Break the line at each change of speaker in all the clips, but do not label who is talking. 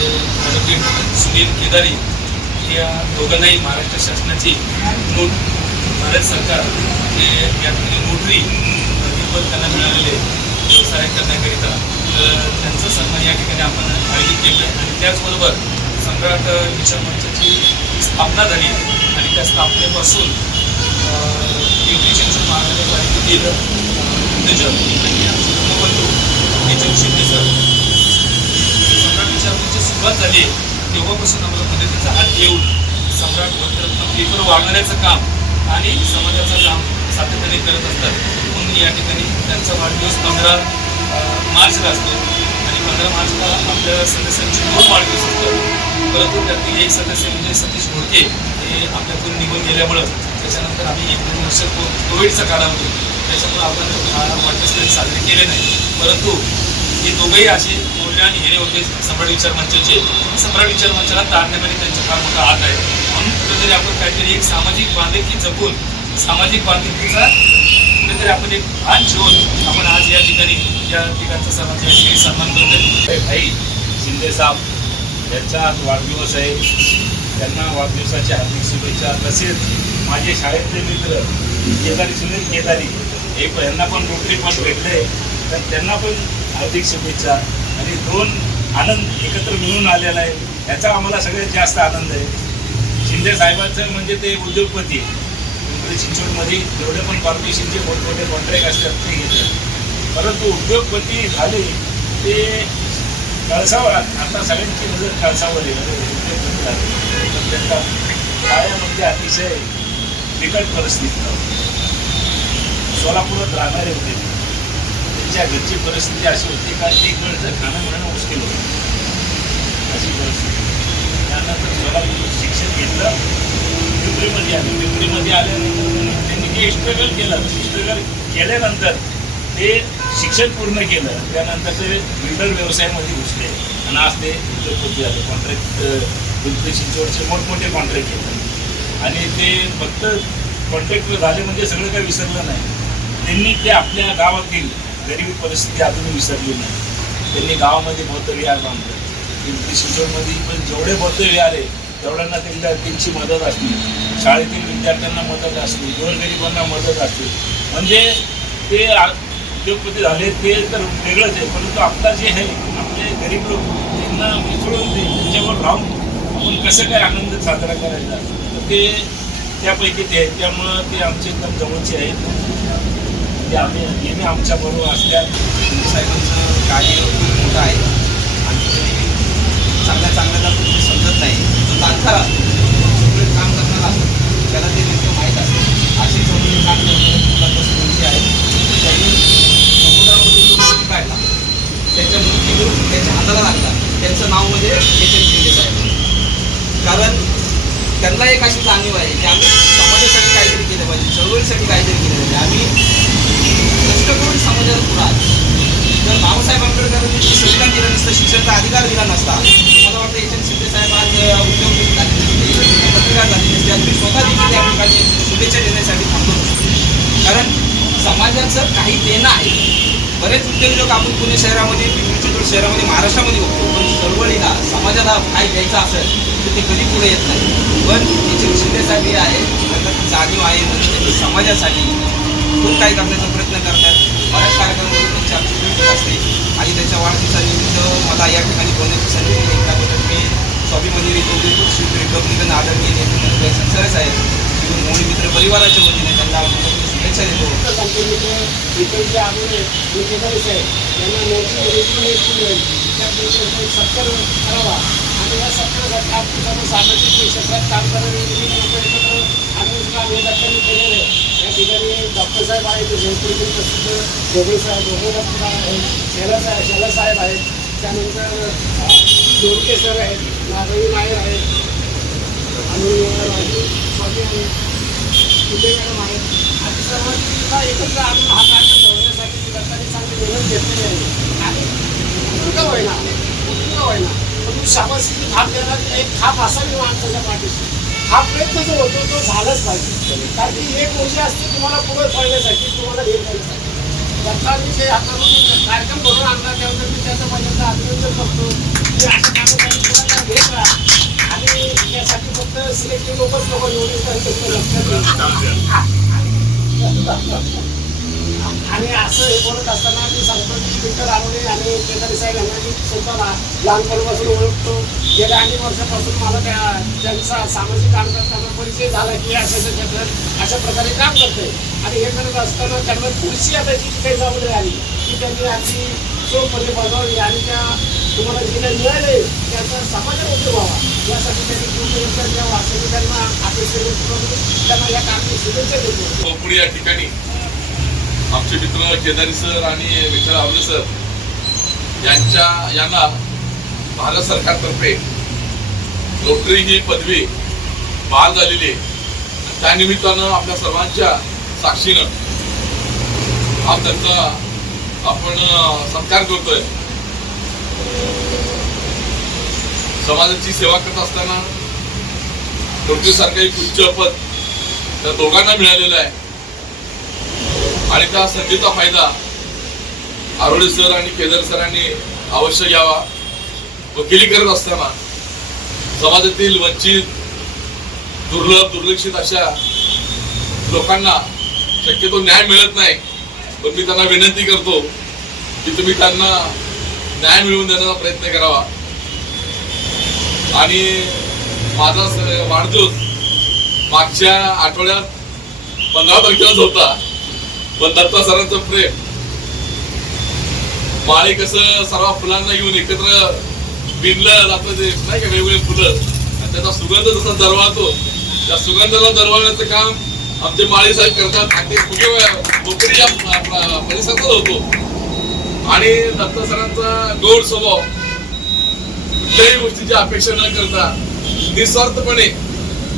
आमचे ॲडव्होकेट सुनील केदारी या दोघांनाही महाराष्ट्र शासनाची नोट भारत सरकार हे या ठिकाणी नोटरी किंमत त्यांना मिळालेले व्यवसाय करण्याकरिता. तर त्यांचा सन्मान या ठिकाणी आपण आयोजित केलं आणि त्याचबरोबर सम्राट विचार मंचाची स्थापना झाली आणि त्या स्थापनेपासून पिंपरी चिंचवड महानगरपालिकेतील उद्योजक आणि आमचे उपबंधू हे शिंदे सर सुरुवात झाली तेव्हापासून आम्हाला मदतीचा हात येऊन सम्राट वंतरत्न पेपर वाढवण्याचं काम आणि समाजाचं काम सातत्याने करत असतात. म्हणून या ठिकाणी त्यांचा वाढदिवस पंधरा मार्चला असतो. आणि पंधरा मार्चला आपल्या सदस्यांचे दोन वाढदिवस असतात. परंतु त्यातील एक सदस्य म्हणजे सतीश घोडके हे आपल्यातून निघून गेल्यामुळं त्याच्यानंतर आम्ही एक दोन वर्ष को कोविडचा कालावधी. त्याच्यामुळं आपण वाढदिवस साजरे केले नाही. परंतु हे दोघंही असे मौल्यवान हिरे होते सम्राट विचार मंचाचे. सम्राट विचार मंचाला तारण्यामध्ये त्यांचा फार मोठा हात आहे. म्हणून कुठेतरी आपण काहीतरी एक सामाजिक बांधिलकी जपून सामाजिक बांधिलकीचा कुठेतरी आपण एक भान ठेवून आपण आज या ठिकाणी या ठिकाणचा सर्वांचा सन्मान करतोय.
भाई शिंदे साहेब यांचा आज वाढदिवस आहे. त्यांना वाढदिवसाच्या हार्दिक शुभेच्छा. तसेच माझे शाळेतले मित्र केदारी सुनील केदारी हे पण यांना पण रोटरी पण भेटले. तर त्यांना पण हार्दिक शुभेच्छा. आणि दोन आनंद एकत्र मिळून आलेला आहे. याचा आम्हाला सगळ्यात जास्त आनंद आहे. शिंदे साहेबांचं म्हणजे ते उद्योगपती पिंपरी चिंचवडमध्ये जेवढे पण कॉर्पोरेशनचे मोठमोठे कॉन्ट्रॅक्ट असतात ते घेतात. परंतु उद्योगपती झाले ते कळसावर आता सगळ्यांची नजर कळसावर आहे. म्हणजे उद्योगपती झाले. पण त्यांचा पायामध्ये म्हणजे अतिशय बिकट परिस्थिती. सोलापुरात राहणारे होते. ते. त्यांच्या घरची परिस्थिती अशी होती का एक वेळचं खाणं मिळणं मुश्किल होतं. अशी परिस्थिती. त्यानंतर स्वतः शिक्षण घेतलं. पिंपरीमध्ये आले. पिंपरीमध्ये आल्यानंतर त्यांनी ते स्ट्रगल केलं स्ट्रगल केल्यानंतर ते शिक्षण पूर्ण केलं. त्यानंतर ते बिल्डर व्यवसायामध्ये घुसले. आणि आज ते उद्योगपती झाले कॉन्ट्रॅक्ट पिंपरी चिंचवडचे मोठमोठे कॉन्ट्रॅक्ट केले आणि ते फक्त कॉन्ट्रॅक्ट झाले म्हणजे सगळं काही विसरलं नाही. त्यांनी ते आपल्या गावातील गरीब परिस्थिती अजूनही विसरली नाही. त्यांनी गावामध्ये बौद्ध विहार बांधले. पिंपरी चिंचवडमध्ये पण जेवढे बौद्ध विहार आहे तेवढ्यांना त्यांना त्यांची मदत असली शाळेतील विद्यार्थ्यांना मदत असली गोरगरिबांना मदत असली म्हणजे ते आ- उद्योगपती झाले ते तर वेगळंच आहे. परंतु आपला जे आहे आपले गरीब लोक त्यांना मिसळून ते त्यांच्यावर राहून आपण कसं काय आनंद साजरा करायचा? तर ते त्यापैकी ते आहेत. त्यामुळं ते आमचे एकदम जवळचे आहेत. ते आम्ही नेहमी आमच्याबरोबर असल्या
साहेबांचं कार्य खूप मोठं आहे. आणि ते चांगल्या चांगल्या कुठे समजत नाही जो तारखार असतो सगळे काम करणारा असतो त्याला ते नेमकं माहीत असतं असे समुद्र काम करणारे मुलांचा समोरचे आहेत त्यांनी समुद्रामधून जो मोठी काढला त्याच्या मूर्तीवर त्याच्या हाताला लागला त्यांचं नाव म्हणजे एच एम शिंदे साहेब कारण त्यांना एक अशी जाणीव आहे की आम्ही समाजासाठी काहीतरी केलं पाहिजे चळवळीसाठी काहीतरी केलं पाहिजे आम्ही कष्ट करून समाजाला पुढं आलो जर बाबासाहेब आंबेडकरांनी जे संविधान दिलं नसतं शिक्षणाचा अधिकार दिला नसता मला वाटतं एच एम शिंदे साहेब आज अ, उद्योगपती झाले नसते पत्रकार झाले नसते आज मी स्वतः देखील या ठिकाणी शुभेच्छा देण्यासाठी थांबलो नसतो कारण समाजाचं काही देणं आहे. बरेच उद्योजक आपण पुणे शहरामध्ये पिंपरी चिंचवड शहरामध्ये महाराष्ट्रामध्ये बघतो. पण चळवळीला समाजाला काय द्यायचं असेल तर ते कधी पुढे येत नाही. पण एच एम आहे त्यांना जाणीव आहे म्हणून त्यांनी समाजासाठी खूप काही करण्याचा प्रयत्न करतात. बऱ्याच कार्यक्रमामध्ये त्यांची आमची भेट असते. आणि त्याच्या वाढदिवसानिमित्त मला या ठिकाणी बोलण्याची संधी दिली त्याबद्दल मी स्वाभिमानी रिपब्लिक रिपब्लिकन आदरणीय नेते मनोज आहेत साहेब मित्र परिवाराच्या वतीने त्यांना मनोभावे शुभेच्छा देतो
कंपनीचे साहेब यांना नोकरी रेजिग्नेशन मिळेल त्याबद्दल सत्कार करावा आणि या सत्कारासाठी आपण सर्व सामाजिक क्षेत्रात काम करणारे विविध लोक एकत्र आणून काम या केलेलं आहे या ठिकाणी डॉक्टर साहेब आहेत प्रसिद्ध जोगे साहेब जोगे डॉक्टर आहेत शेला साहेब शेला साहेब आहेत त्यानंतर दोरके सर आहेत नागरी नायर आहेत आणि स्वामी आहेत कुठे मॅडम आहेत? सर्वांना एकत्र आणून हा कार्यक्रम ठेवण्यासाठी लोकांनी चांगली मेहनत घेतलेली आहे आणि कुठं होईना कुठं होईना पण शाबासकी थाप देणार एक थाप असावी माणसाच्या पाठीशी हा प्रयत्न जो होतो तो झालाच पाहिजे कारण की एक ऊर्जा असते तुम्हाला पुढे पळण्यासाठी तुम्हाला हे करण्यासाठी दत्तांनी जे हातातून कार्यक्रम भरून आणला त्याबद्दल मी त्याचा पहिल्यांदा विचारत असतो की अशा घेत राहा आणि यासाठी फक्त सिलेक्टिव्ह लोकच लोक निवडून लक्षात. आणि असं हे बोलत असताना मी सांगतो की विठ्ठल रानोडे आणि केंद्र साहेब यांना मी स्वतः लहानपणापासून ओळखतो गेल्या अनेक वर्षापासून मला त्या त्यांचा सामाजिक काम करताना परिचय झाला की अशा क्षेत्रात अशा प्रकारे काम करते आणि हे करत असताना त्यांना पुढची आता जी काही जबाबदारी आली की त्यांनी अगदी चोखमध्ये बजावली आणि त्या तुम्हाला जे काही मिळाले त्याचा समाजाला उपयोग व्हावा. यासाठी त्यांनी पूर्ण द्यावा असं मी त्यांना अपेक्षा व्यक्त करून त्यांना या कामाची शुभेच्छा देतो.
पुढे या ठिकाणी. आमचे मित्र केदारी सर आणि विठ्ठल आवले सर यांच्या यांना भारत सरकारतर्फे नोकरी ही पदवी बहाल झालेली आहे. त्यानिमित्तानं आपल्या सर्वांच्या साक्षीनं हा त्यांचा आपण सत्कार करतोय. समाजाची सेवा करत असताना नोटरीसारखं एक उच्च पद त्या दोघांना मिळालेलं आहे. आणि त्या संधीचा फायदा आरोडे सर आणि केदार सरांनी अवश्य घ्यावा. वकिली करत असताना समाजातील वंचित दुर्लभ दुर्लक्षित अशा लोकांना शक्यतो न्याय मिळत नाही. पण मी त्यांना विनंती करतो की तुम्ही त्यांना न्याय मिळवून देण्याचा प्रयत्न करावा. आणि माझा वाढदिवस मागच्या आठवड्यात पंधरा तारखेलाच होता. पण दत्ता सरांचं प्रेम. माळी कसं सर्व फुलांना घेऊन एकत्र बिनलं आपलं ते नाही का वेगवेगळे फुलं? त्याचा सुगंध जसा दरवाळतो त्या सुगंधाला दरवाळण्याचं काम आमचे माळी साहेब करतात. आणि ते नोकरी या परिसरातच होतो. आणि दत्ता सरांचा गोड स्वभाव. कुठल्याही गोष्टीची अपेक्षा न करता निस्वार्थपणे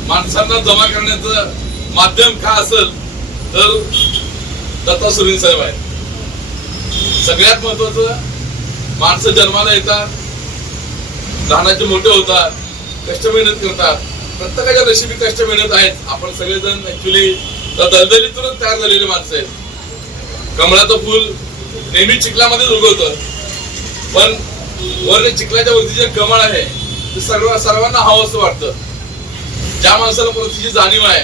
माणसांना जमा करण्याचं माध्यम का असेल तर दत्ता सुरेन साहेब आहे सगळ्यात महत्वाचं माणसं जन्माला येतात लहानाचे मोठे होतात कष्ट मेहनत करतात. प्रत्येकाच्या नशिबी कष्ट मेहनत आहेत. आपण सगळेजण ऍक्च्युली दलदलीतूनच तयार झालेली माणसं आहेत. कमळाचं फुल नेहमी चिखलामध्येच उगवतं. पण वर चिखलाच्या वरती जे कमळ आहे ते सर्व सर्वांना हवं असं वाटतं. ज्या माणसाला परिस्थितीची जाणीव आहे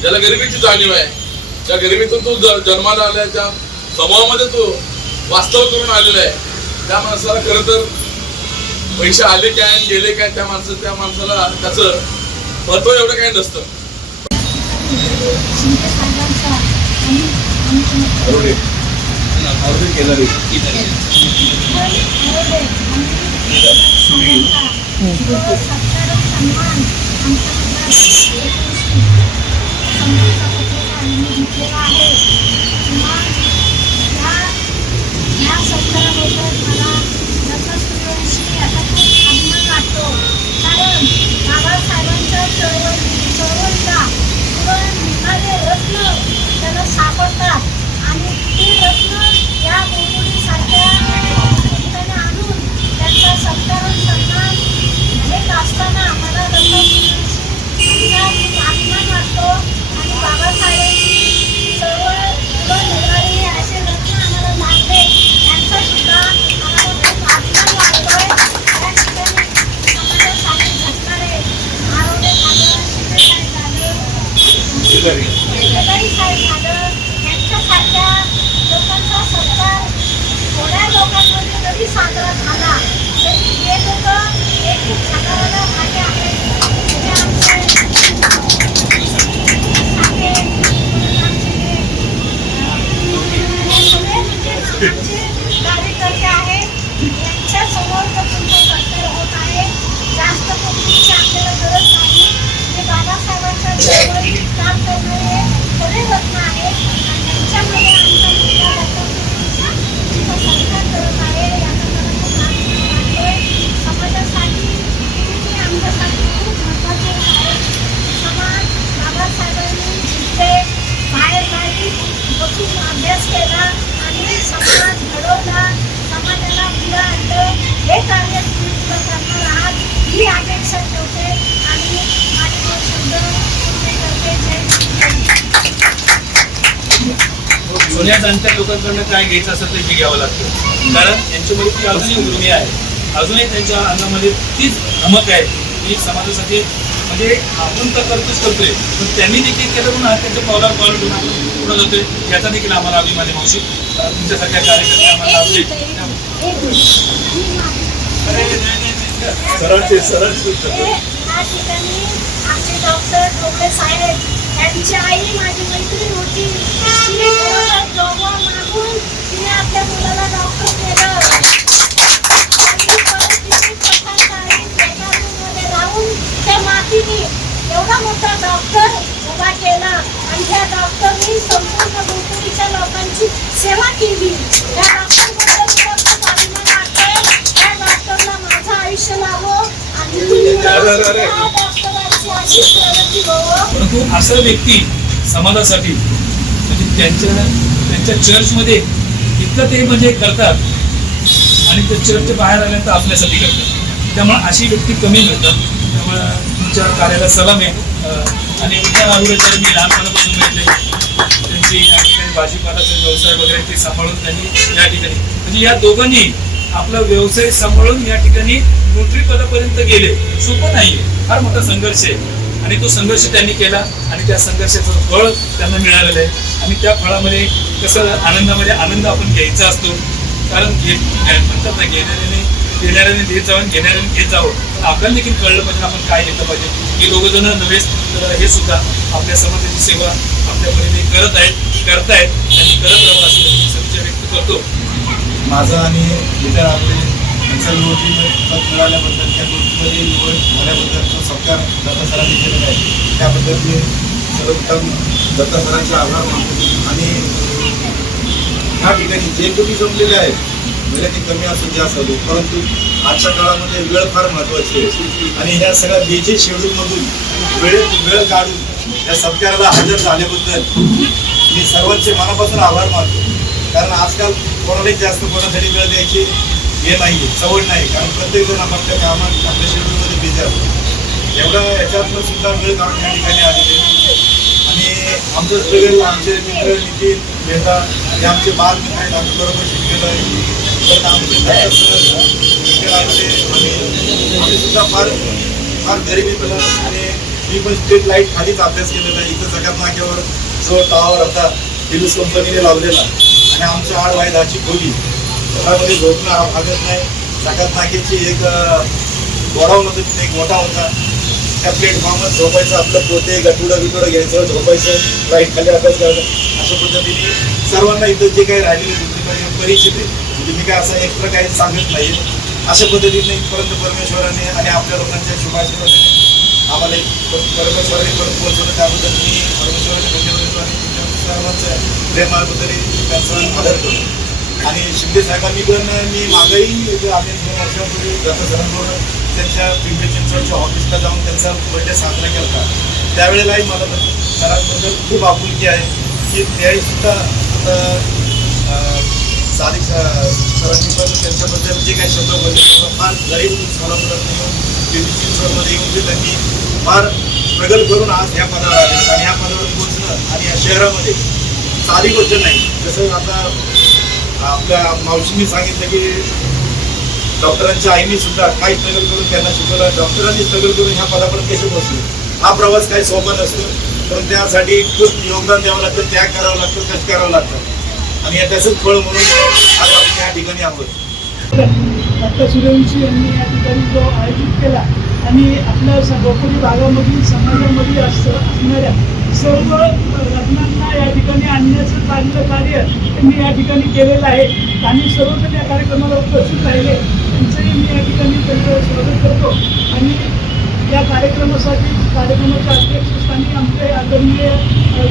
ज्याला गरिबीची जाणीव आहे ज्या गरिबीतून तो ज- जन्माला आल्याच्या त्या समूहामध्ये तो वास्तव करून आलेला आहे. त्या माणसाला खरं तर पैसे आले काय आणि गेले काय त्या माणसं त्या माणसाला त्याचं महत्त्व एवढं काही नसतं.
शिंदे साहेबांचा आणि आमच्या
केदारी
आरोग्य आणि साहेबांचा जो सत्कार सन्मान आमच्या समाजाचा पत्रिका यांनी घेतलेला आहे किंवा ह्या ह्या सत्काराबद्दल मला डॉक्टर सूर्यवंशी याचा खूप अभिमान वाटतो कारण बाबासाहेबांच्या चळवळ चळवळीला किंवा निघाले रत्न त्याला सापडतात आणि ती रत्न या गोकुळीसारख्या ठिकाणी आणून त्यांचा सत्कार आणि सन्मान घेत असताना मला रत्न सूर्यवंशी यांचा खूप अभिमान वाटतो आणि बाबासाहेबांची चळवळ पुढं नेणारे असे रत्न आम्हाला लागले त्यांचा सुद्धा आम्हाला खूप अभिमान वाटतोय या ठिकाणी समाजासाठी झटणारे आरोग्य झालं शिंदेसाहेब झाले केदारी साहेब झालं यांच्यासारख्या लोकांचा सत्कार थोड्या लोकांमध्ये जरी साजरा झाला तरी हे लोक एक जगाला मागे आहेत म्हणजे आमचे साठे, परत आमचे हे सगळे म्हणजे आमचे कार्यकर्ते आहेत यांच्या समोर तर तुमचं सत्कार होत आहे जास्त पब्लिकची आपल्याला गरज नाही हे बाबासाहेबांच्या चळवळीत काम करणारे खरे रत्न आहेत आणि त्यांच्यामध्ये आमचा मुलगा डॉक्टर सुरेशचा तिचा सत्कार करत आहे याचा मला खूप आनंद वाटतोय समाजासाठी तुम्ही आमच्यासाठी खूप महत्त्वाचे आहे समाज बाबासाहेबांनी जिथे बाहेर नाही बसून अभ्यास केला आणि समाज घडवला समाजाला पुढे आणलं हे कार्य तुम्ही पुढं करणार आहात ही अपेक्षा ठेवते आणि माझे दोन शब्द पूर्ण करते जय
जुन्या जाणत्या लोकांकडनं काय घ्यायचं असेल ते घ्यावं लागतं. कारण यांच्यामध्ये ती अजूनही उर्मी आहे. अजूनही त्यांच्या अंगामध्ये तीच धमक आहे. की समाजासाठी म्हणजे आपण तर करतोच करतोय. पण त्यांनी देखील केलं म्हणून आज त्यांच्या पावलावर पावलं ठेवून आपण पुढे जातोय. याचा देखील आम्हाला अभिमान आहे मावशी तुमच्यासारख्या कार्यकर्ते आम्हाला.
सरळचे सरळ
या ठिकाणी आमचे डॉक्टर डोबळे साहेब यांची आई माझी मैत्रीण होती. तिने जॉबवर मागून तिने आपल्या मुलाला डॉक्टर केलं. राहून त्या मातीने एवढा मोठा डॉक्टर उभा केला. आणि त्या डॉक्टरनी संपूर्ण गोकुळीच्या लोकांची सेवा केली. त्या डॉक्टरबद्दल खूप अभिमान त्या डॉक्टरला माझं आयुष्य लाभो आणि
परंतु असं व्यक्ती समाजासाठी म्हणजे त्यांच्या त्यांच्या चर्चमध्ये इतकं ते म्हणजे करतात आणि ते चर्चच्या बाहेर आल्यानंतर आपल्यासाठी करतात. त्यामुळे अशी व्यक्ती कमी मिळतात. त्यामुळे तुमच्या कार्याला सलाम आहे. आणि उद्या आवडीचं मी लहानपणापासून भेटले त्यांची या ठिकाणी भाजीपालाचा व्यवसाय वगैरे ते सांभाळून त्यांनी या ठिकाणी म्हणजे या दोघांनी आपला व्यवसाय सांभाळून या ठिकाणी नोटरी पदापर्यंत गेले सोपं नाहीये. फार मोठा संघर्ष आहे. आणि तो संघर्ष त्यांनी केला आणि त्या संघर्षाचं फळ त्यांना मिळालेलं आहे. आणि त्या फळामध्ये कसं आनंदामध्ये आनंद आपण घ्यायचा असतो. कारण घे म्हणतात ना घेणाऱ्याने देणाऱ्याने देत जावं घेणाऱ्याने घेत जावं. पण आपल्याला देखील कळलं पाहिजे आपण काय घेतलं पाहिजे. हे दोघं जण नव्हेच तर हे सुद्धा आपल्या समाजाची सेवा आपल्या परीने करत आहेत करतायत आणि करत राहावं असं मी व्यक्त करतो.
माझं आणि इतर आपले नक्सल नोटी पद मिळाल्याबद्दल त्या नोटीमध्ये निवड झाल्याबद्दल तो सत्कार दत्ता सरांनी केलेला आहे त्याबद्दल मी सर्वप्रथम दत्ता सरांचे आभार मानतो आणि ह्या ठिकाणी जे कमी जमलेले आहे म्हणजे ते कमी असून जास्त असो परंतु आजच्या काळामध्ये वेळ फार महत्त्वाची आहे आणि ह्या सगळ्या बिझी शेड्यूलमधून वेळेत वेळ काढून या सत्काराला हजर झाल्याबद्दल मी सर्वांचे मनापासून आभार मानतो. कारण आजकाल कोणालाही जास्त कोणासाठी वेळ द्यायची हे नाही सवड नाही कारण प्रत्येक जण कामात आपल्या शेड्यूलमध्ये बिझी असतो एवढा याच्यातनं सुद्धा वेळ काढून या ठिकाणी आलेले आणि आमचं स्ट्रगल आमचे मित्र नितीन मेहता हे आमचे बाल मित्र आहेत आम्ही बरोबर शिकलेलो आहे. तर आमचे दत्ता आमचे आणि आम्ही सुद्धा फार फार गरिबीतलं आणि मी पण स्ट्रीट लाइट खालीच अभ्यास केलेला आहे. इथं सगळ्यात नाक्यावर जो टावर आता फिलिप्स कंपनीने लावलेला. आणि आमच्या आड वाय दहाची खोली. घरामध्ये झोपणं हा भागत नाही. सगळ्यात नाक्याची एक गोडाऊन होतं तिथे एक मोठा होता. त्या प्लॅटफॉर्मवर झोपायचं आपलं पोते गटुडं बिटुडं घ्यायचं झोपायचं राईट खाली अभ्यास करायचा. अशा पद्धतीने सर्वांना इथं जे काही राहिलेले दुसरीकडे परिचित आहे म्हणजे मी काय असं एक्स्ट्रा काही सांगत नाही अशा पद्धतीने इथपर्यंत परमेश्वराने आणि आपल्या लोकांच्या शुभाशीर्वादाने आम्हाला एक परमेश्वराने परत पोहोचवलं. त्याबद्दल मी परमेश्वराच्या धन्यवाद आणि तुमच्या सर्वांचं प्रेमाबद्दल त्यांचा आदर करतो. आणि शिंदे साहेबांनी पण मी मागेही आम्ही दोन वर्षापूर्वी दत्त त्यांच्या पिंपरी चिंचवडच्या ऑफिसला जाऊन त्यांचा बर्थडे साजरा केला. होता त्यावेळेलाही मला सरांबद्दल खूप आपुलकी आहे की त्याही सुद्धा आता अं, सरांनी पण त्यांच्याबद्दल जे काही शब्द बोलले फार गरीब सोलापुरात येऊन पिंपरी चिंचवडमध्ये येऊन ते त्यांनी फार स्ट्रगल करून आज ह्या पदावर आले आणि ह्या पदावर पोहोचणं आणि या शहरामध्ये साधी गोष्ट नाही. जसं आता आपल्या मावशींनी सांगितलं की डॉक्टरांच्या आईने सुद्धा काय स्ट्रगल करून त्यांना शिकवलं. डॉक्टरांनी स्ट्रगल करून ह्या पदापर्यंत कसे पोहोचले? हा प्रवास काही सोपा नसतो. पण त्यासाठी खूप योगदान द्यावं लागतं त्याग करावं लागतं कष्ट करावं लागतं. आणि या त्याचंच फळ म्हणून आज आपण या ठिकाणी आहोत.
डॉक्टर सूर्यवंशी यांनी या ठिकाणी जो आयोजित केला आणि आपल्या स- गोकुळी भागामधील समाजामध्ये असणाऱ्या सर्व लग्नांना या ठिकाणी आणण्याचं चांगलं कार्य त्यांनी या ठिकाणी केलेलं आहे. आणि सर्वजण या कार्यक्रमाला उपस्थित राहिले. त्यांचंही मी या ठिकाणी त्यांचं स्वागत करतो. आणि या कार्यक्रमासाठी कार्यक्रमाच्या अध्यक्षस्थानी आमचे आदरणीय अ,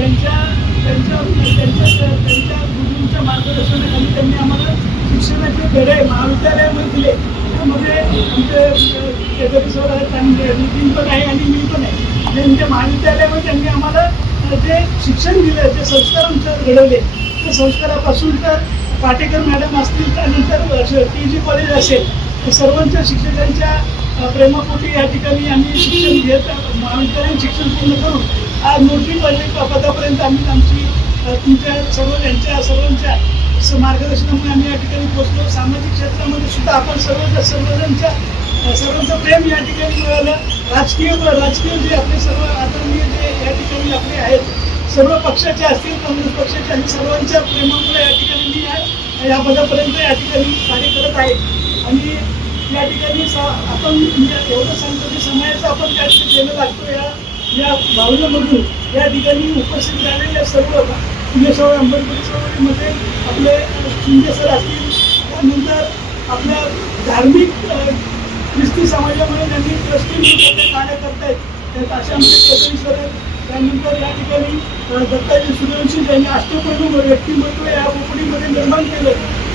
यांच्या त्यांच्या त्यांच्या त्यांच्या गुरुंच्या मार्गदर्शनाखाली त्यांनी आम्हाला शिक्षणाचे धडे महाविद्यालयामध्ये दिले. त्यामध्ये आमचे शेजारी सर आहेत आणि नितीन पण आहे आणि मी पण आहे. त्यांच्या महाविद्यालयामध्ये त्यांनी आम्हाला जे शिक्षण दिलं जे संस्कार आमच्यावर घडवले ते संस्कारापासून तर पाटेकर मॅडम असतील त्यानंतर टी जी कॉलेज असेल तर सर्वांच्या शिक्षकांच्या प्रेमापोटी या ठिकाणी आम्ही शिक्षण घेत महाविद्यालयीन शिक्षण पूर्ण करून आज मोठी कॉलेज पदापर्यंत आम्ही आमची तुमच्या सर्व यांच्या सर्वांच्या स- मार्गदर्शनामुळे आम्ही या ठिकाणी पोहोचलो. सामाजिक क्षेत्रामध्ये सुद्धा आपण सर्व सर्वजणच्या सर्वांचं प्रेम या ठिकाणी मिळालं. राजकीय राजकीय जे आपले सर्व आदरणीय जे या ठिकाणी आपले आहेत सर्व पक्षाचे असतील काँग्रेस पक्षाचे आणि सर्वांच्या प्रेमामुळे या ठिकाणी मी या- या पदापर्यंत या ठिकाणी कार्य करत आहे. आणि या ठिकाणी स- आपण म्हणजे एवढं सांगतो की समाजाचं आपण त्या देणं लागतो या या भावनेमधून या ठिकाणी उपस्थित झालेल्या सर्व म्हणजे पुणेश्वर आंबेडकरी चळवळीमध्ये आपले शिंदे सर असतील त्यानंतर आपल्या धार्मिक ख्रिस्ती समाजामध्ये त्यांनी ट्रस्टी म्हणून ते कार्य करतायत त्यात असे आमचे केसरी सर त्यानंतर या ठिकाणी दत्ताजी सूर्यवंशी ज्यांनी अष्टप्रभू व्यक्तिमत्व या गोपडीमध्ये निर्माण केलं.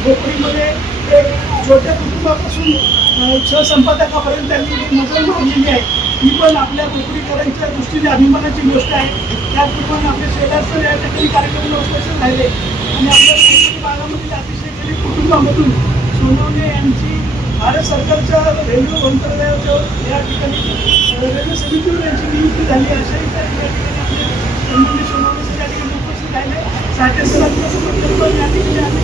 गोपडीमध्ये ते छोट्या कुटुंबापासून सहसंपादकापर्यंत त्यांनी जी मजल मारलेली आहे ही पण आपल्या गोपडीकरांच्या दृष्टीने अभिमानाची गोष्ट आहे. त्याचप्रमाणे आपले शेजार सर या ठिकाणी कार्यक्रमाला उपस्थित राहिले. आणि आपल्या भागामधील अतिशय गरीब कुटुंबामधून सोनवणे यांची भारत सरकारच्या रेल्वे मंत्रालयाच्या या ठिकाणी रेल्वे समितीवर यांची नियुक्ती झाली अशाही त्या ठिकाणी आपले संबंधित या ठिकाणी उपस्थित राहिले. साठे पण या ठिकाणी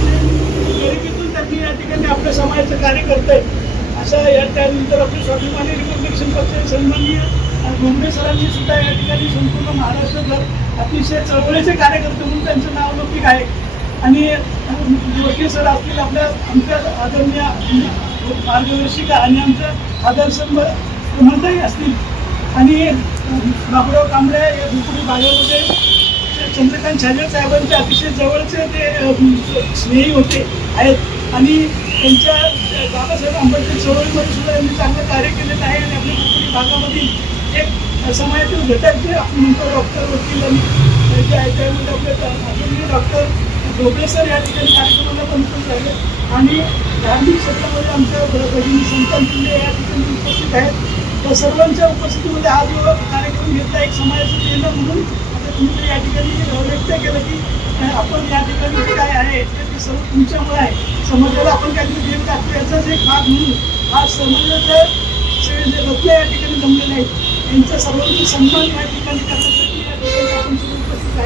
गरिबीतून त्यांनी या ठिकाणी आपल्या समाजाचं कार्य करतायत अशा या त्यानंतर आपले स्वाभिमानी रिपब्लिकन पक्षाचे सन्माननीय अ, घोंगडे सरांनी सुद्धा या ठिकाणी संपूर्ण महाराष्ट्रभर अतिशय चळवळीचे कार्यकर्ते म्हणून त्यांचं नाव लौकिक आहे. आणि अ, सर असतील आपल्या आमच्या आदरणीय मार्गदर्शिका आणि आमचं आदर्श म्हणताही असतील. आणि बाबुराव कांबळे या भुकुडी भागामध्ये ते चंद्रकांत छाजेड साहेबांचे अतिशय जवळचे ते स्नेही होते आहेत. आणि त्यांच्या बाबासाहेब आंबेडकर चळवळीमध्ये सुद्धा त्यांनी चांगलं कार्य केलेलं आहे आणि आपल्या भुकुडी भागामधील एक समाजातील घटक जे आपण म्हणतो डॉक्टर वकील आणि जे आहे त्यामध्ये आपले डॉक्टर ढोबळे सर या ठिकाणी कार्यक्रमाला पण उपस्थित आणि धार्मिक क्षेत्रामध्ये आमच्या भ- भगिनी संतान पिल्ले या ठिकाणी उपस्थित आहेत. तर सर्वांच्या उपस्थितीमध्ये हा जो कार्यक्रम घेतला. एक समाजाचं प्रेरणा म्हणून आता तुम्ही या ठिकाणी व्यक्त केलं की आपण या ठिकाणी जे काय आहे ते ते सर्व तुमच्यामुळे आहे. समाजाला आपण काहीतरी देत टाकतो याचाच एक भाग म्हणून हा समाजाचं जे रत्न या ठिकाणी जमलेले आहेत. यांचा सर्वांचा सन्मान या ठिकाणी करण्यात